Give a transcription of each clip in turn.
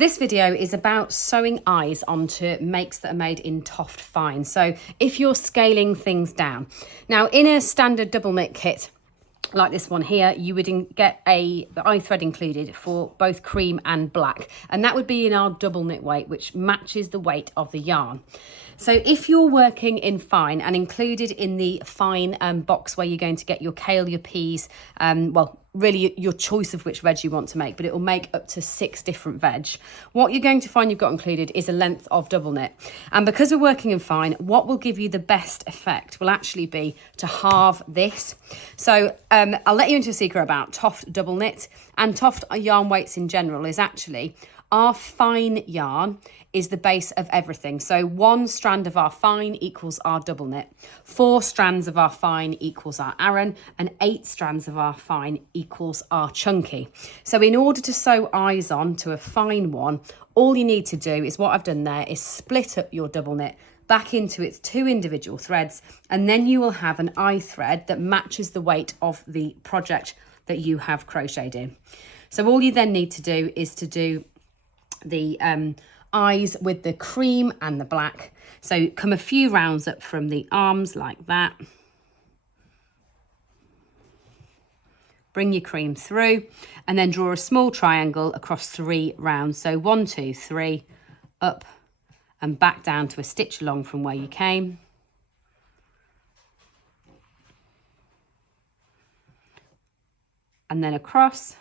this video is about sewing eyes onto makes that are made in TOFT Fine. So if you're scaling things down. Now in a standard double knit kit, like this one here, you would get the eye thread included for both cream and black, and that would be in our double knit weight, which matches the weight of the yarn. So if you're working in fine, and included in the fine box where you're going to get your kale, your peas, well, really your choice of which veg you want to make, but it will make up to 6 different veg. What you're going to find you've got included is a length of double knit. And because we're working in fine, what will give you the best effect will actually be to halve this. So I'll let you into a secret about TOFT double knit, and TOFT yarn weights in general is actually our fine yarn is the base of everything. So 1 strand of our fine equals our double knit, 4 strands of our fine equals our Aran, and 8 strands of our fine equals our chunky. So in order to sew eyes on to a fine one, all you need to do is what I've done there is split up your double knit back into its 2 individual threads, and then you will have an eye thread that matches the weight of the project that you have crocheted in. So all you then need to do is to do the eyes with the cream and the black. So come a few rounds up from the arms like that. Bring your cream through and then draw a small triangle across 3 rounds. So 1, 2, 3, up and back down to a stitch along from where you came. And then across,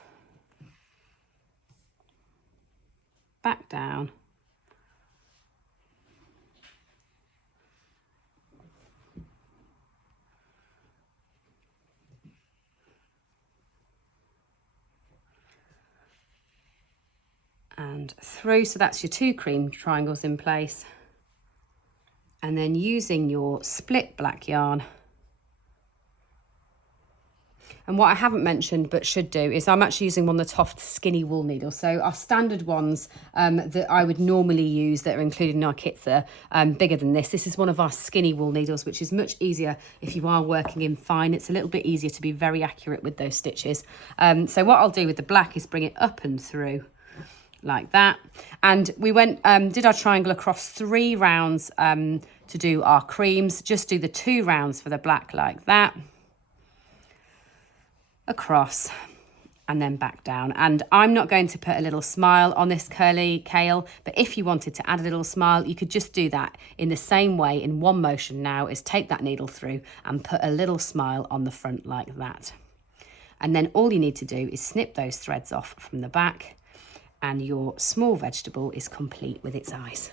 back down, and through. So that's your 2 cream triangles in place, and then using your split black yarn. And what I haven't mentioned but should do is I'm actually using one of the TOFT skinny wool needles. So our standard ones that I would normally use that are included in our kits are bigger than this. This is one of our skinny wool needles, which is much easier if you are working in fine. It's a little bit easier to be very accurate with those stitches. So what I'll do with the black is bring it up and through like that. And we went, did our triangle across 3 rounds to do our creams. Just do the 2 rounds for the black like that. Across and then back down. And I'm not going to put a little smile on this curly kale, but if you wanted to add a little smile, you could just do that in the same way in one motion now, is take that needle through and put a little smile on the front like that. And then all you need to do is snip those threads off from the back, and your small vegetable is complete with its eyes.